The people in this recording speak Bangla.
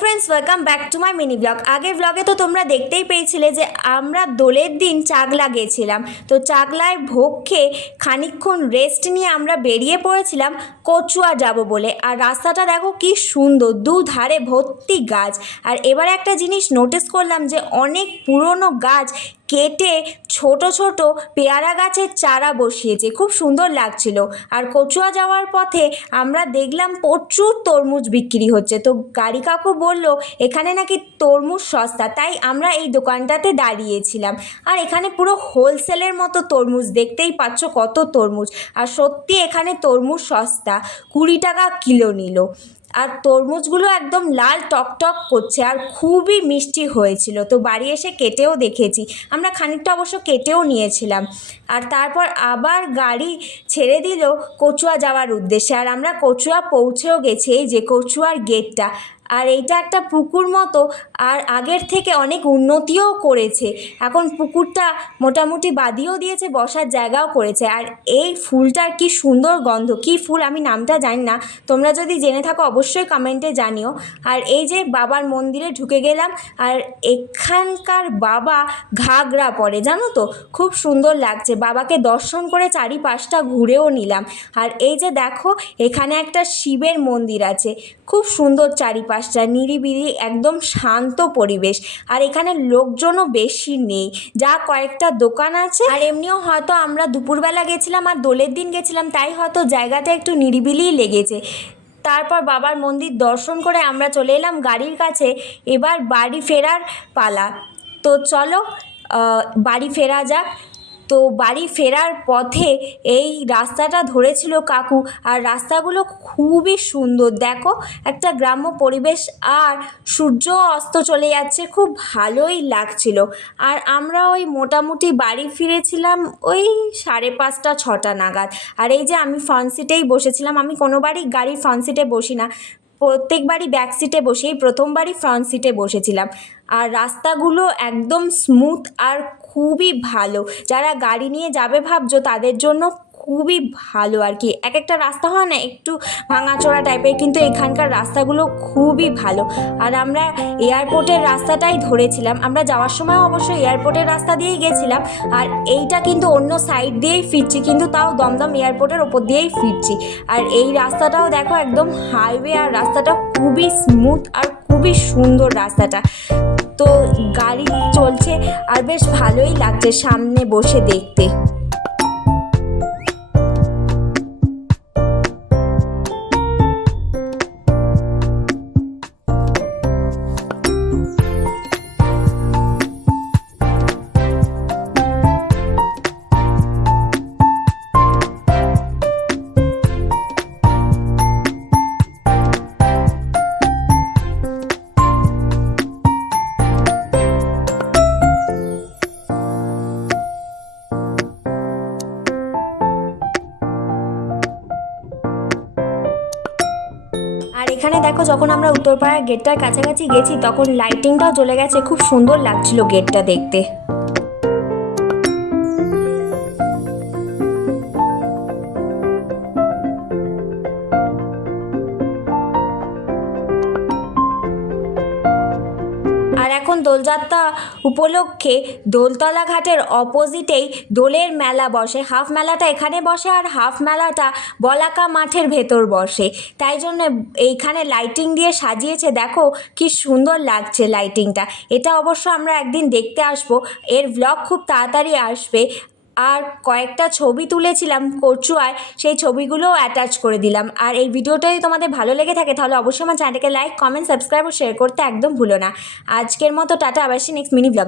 Friends welcome back to my mini blog আগের ব্লগে তো তোমরা দেখতেই পেয়েছিলে যে আমরা দোলের দিন চাগলা গেছিলাম। তো চাগলায় ভোগ খেয়ে খানিকক্ষণ রেস্ট নিয়ে আমরা বেরিয়ে পড়েছিলাম কচুয়া যাব বলে। আর রাস্তাটা দেখো কি সুন্দর, দুধারে ভর্তি গাছ। আর এবার একটা জিনিস নোটিস করলাম যে অনেক পুরনো গাছ কেটে ছোট ছোট পেয়ারা গাছের চারা বসিয়েছে। খুব সুন্দর লাগছিল। আর কচুয়া যাওয়ার পথে আমরা দেখলাম প্রচুর তরমুজ বিক্রি হচ্ছে। তো গাড়ি কাকু বলল, এখানে নাকি তরমুজ সস্তা। তাই আমরা এই দোকানটাতে দাঁড়িয়েছিলাম। আর এখানে পুরো হোলসেলের মতো তরমুজ, দেখতেই পাচ্ছ কত তরমুজ। আর সত্যি এখানে তরমুজ সস্তা। কুড়ি টাকা কিলো নিল। আর তরমুজগুলো একদম লাল টকটক করছে আর খুবই মিষ্টি হয়েছিল। তো বাড়ি এসে কেটেও দেখেছি। আমরা খানিকটা অবশ্য কেটেও নিয়েছিলাম। আর তারপর আবার গাড়ি ছেড়ে দিল কচুয়া যাওয়ার উদ্দেশ্যে। আর আমরা কচুয়া পৌঁছেও গেছি এই যে কচুয়ার গেটটা আর এইটা একটা পুকুর মতো আর আগের থেকে অনেক উন্নতিও করেছে। এখন পুকুরটা মোটামুটি বাদিয়েও দিয়েছে, বসার জায়গাও করেছে। আর এই ফুলটার কি সুন্দর গন্ধ, কি ফুল আমি নামটা জানি না। তোমরা যদি জেনে থাকো অবশ্যই কমেন্টে জানিও। আর এই যে বাবার মন্দিরে ঢুকে গেলাম, আর এখানকার বাবা ঘাগরা পরে, জানো তো? খুব সুন্দর লাগছে। বাবাকে দর্শন করে চারিপাশটা ঘুরেও নিলাম। আর এই যে দেখো, এখানে একটা শিবের মন্দির আছে। খুব সুন্দর চারিপাশটা নিরিবিলি একদম শান্ত পরিবেশ। আর এখানে লোকজনও বেশি নেই। যা কয়েকটা দোকান আছে। আর এমনিও হয়তো আমরা দুপুরবেলা গেছিলাম আর দোলের দিন গেছিলাম, তাই হয়তো জায়গাটা একটু নিরিবিলিই লেগেছে। তারপর বাবার মন্দির দর্শন করে আমরা চলে এলাম গাড়ির কাছে। এবার বাড়ি ফেরার পালা। তো চলো বাড়ি ফেরা যাক। তো বাড়ি ফেরার পথে এই রাস্তাটা ধরেছিল কাকু। আর রাস্তাগুলো খুবই সুন্দর। দেখো, একটা গ্রাম্য পরিবেশ। আর সূর্য অস্ত চলে যাচ্ছে, খুব ভালোই লাগছিল। আর আমরা ওই মোটামুটি বাড়ি ফিরেছিলাম ওই সাড়ে পাঁচটা, ছটা নাগাদ। আর এই যে আমি ফ্রন্ট সিটেই বসেছিলাম, আমি কোনোবারই গাড়ির ফ্রন্ট সিটে বসি না। প্রত্যেকবারই ব্যাক সিটে বসি এই প্রথমবারই ফ্রন্ট সিটে বসেছিলাম। আর রাস্তাগুলো একদম স্মুথ আর খুবই ভালো। যারা গাড়ি নিয়ে যাবে ভাবছ, তাদের জন্য খুবই ভালো আর কি। এক একটা রাস্তা হয় না, একটু ভাঙাচোরা টাইপের কিন্তু এখানকার রাস্তাগুলো খুবই ভালো। আর আমরা এয়ারপোর্টের রাস্তাটাই ধরেছিলাম। আমরা যাওয়ার সময় অবশ্য এয়ারপোর্টের রাস্তা দিয়েই গেছিলাম। আর এইটা কিন্তু অন্য সাইড দিয়েই ফিরছি, কিন্তু তাও দমদম এয়ারপোর্টের ওপর দিয়েই ফিরছি। আর এই রাস্তাটাও দেখো একদম হাইওয়ে আর রাস্তাটা খুবই স্মুথ আর খুবই সুন্দর রাস্তাটা। তো গাড়ি চলছে আর বেশ ভালোই লাগছে সামনে বসে দেখতে। এখানে দেখো যখন আমরা উত্তরপাড়ার গেটটার কাছাকাছি গেছি, তখন লাইটিংটাও জ্বলে গেছে। খুব সুন্দর লাগছিল গেটটা দেখতে। আর এখন দোলযাত্রা উপলক্ষে দোলতলা ঘাটের অপোজিটেই দোলের মেলা বসে। হাফ মেলাটা এখানে বসে আর হাফ মেলাটা বলাকা মাঠের ভেতর বসে। তাই জন্য এইখানে লাইটিং দিয়ে সাজিয়েছে। দেখো কি সুন্দর লাগছে লাইটিংটা এটা অবশ্য আমরা একদিন দেখতে আসব। এর ব্লগ খুব তাড়াতাড়ি আসবে। আর কয়েকটা ছবি তুলেছিলাম কচুয়ায়, সেই ছবিগুলোও অ্যাটাচ করে দিলাম। আর এই ভিডিওটা যদি তোমাদের ভালো লেগে থাকে, তাহলে অবশ্যই আমার চ্যানেলকে লাইক কমেন্ট সাবস্ক্রাইব ও শেয়ার করতে একদম ভুলো না। আজকের মতো টাটা, আবার নেক্সট মিনি ব্লগ